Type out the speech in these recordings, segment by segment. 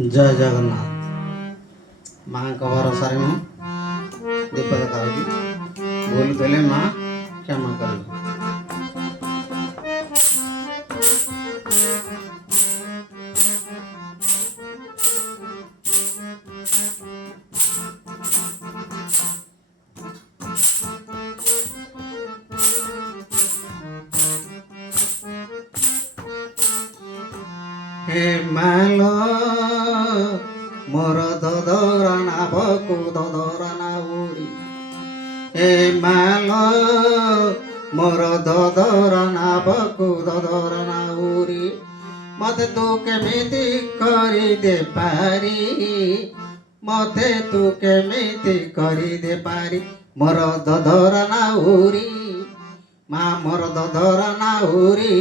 ଜୟ ଜଗନ୍ନାଥ। ମାଙ୍କ ଭରସାରେ ମୁଁ ଦୀପ ଦେଖାଉଛି। ଭୁଲ କଲେ ମା କ୍ଷମା କରିବେ। हे मालो मोर ददरा नाभको ददरा नाउरी। हे मालो मोर ददरा नाभको ददरा नाउरी। मते तू केमिति करी दे पारी, मते तू केमिति करी दे पारी। मोर ददरा नाउरी मा मोर ददरा नाउरी।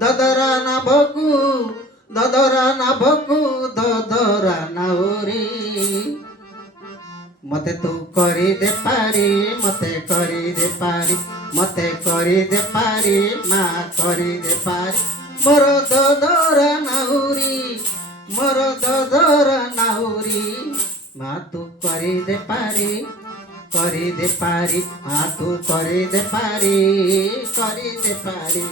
ददरा नाभको ददरा नाभको ददरा नाउरी। मते तू करी दे पारी, मते करी दे पारी, मते करी दे पारी, मा करी दे पारी। मोर ददरा नाउरी, मोर ददरा नाउरी। मा तू करी दे पारी, करी दे पारी, मा तू करी दे पारी, करी दे पारी।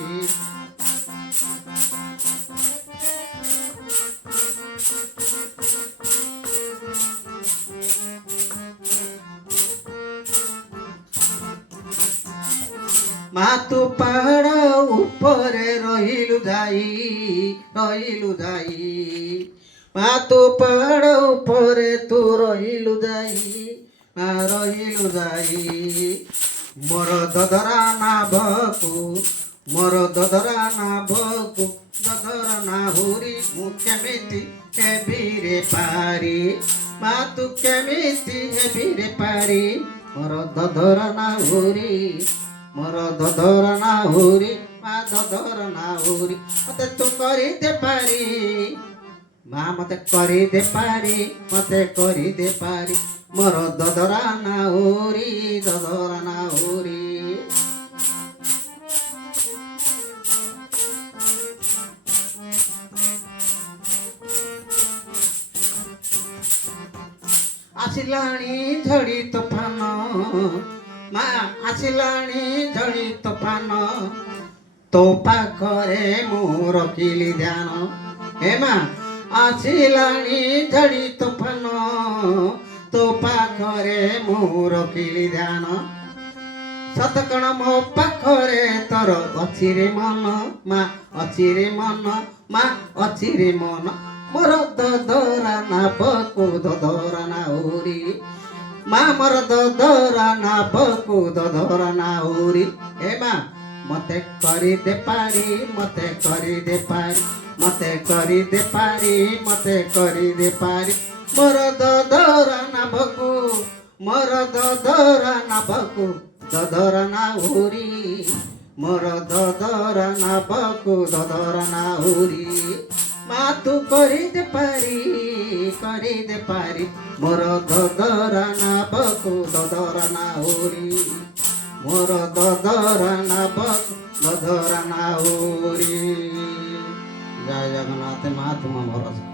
মা তু পাহাড় উপরে রহিলু যাই, রহিলু যাই। মা তু পাহাড় উপরে তু রহিলু যাই, মা রহিলু যাই। মোর দদরা নাভকু, মোর দদরা নাভকু দদরা নাহুরি। মু কেমিতি হেবি রে পারি, মা তু কেমিতি হেবি রে পারি। মোর দদরা নাহুরি, मोर ददरा नाहुरी, मा ददरा नाहुरी। मते तू करी दे पारी, मा मते करी दे पारी, मते करी दे पारी। मोर ददरा नाहुरी, ददरा नाहुरी। आसिलाणी झड़ी तोफान, मा आसिलाणी झड़ी तोफान। तो पाखरे मु रखिली ध्यान। हे मा आसिलाणी झड़ी तोफान, तो पाखरे मु रखिली ध्यान। सतकण मो पाखरे तोर अछि रे मन, मा अछि रे मन, मा अछि रे मन। मोर ददरा नाभको ददरा नाउरी, मा मोर ददरा नाभको ददरा नाउरी। हे मा मते करी दे पारी, मते करी दे पारी, मते करी दे पारी, मते करी दे पारी। मोर ददरा नाभको, मोर ददरा नाभको ददरा नाउरी। मोर ददरा नाभको ददरा नाउरी। मा तू करी दे पारी, करी दे पारी। मोर ददरा नाभको ददरा नाउरी, मोर ददरा नाभको ददरा नाउरी। जय जगन्नाथ। मा तुम भरोसा।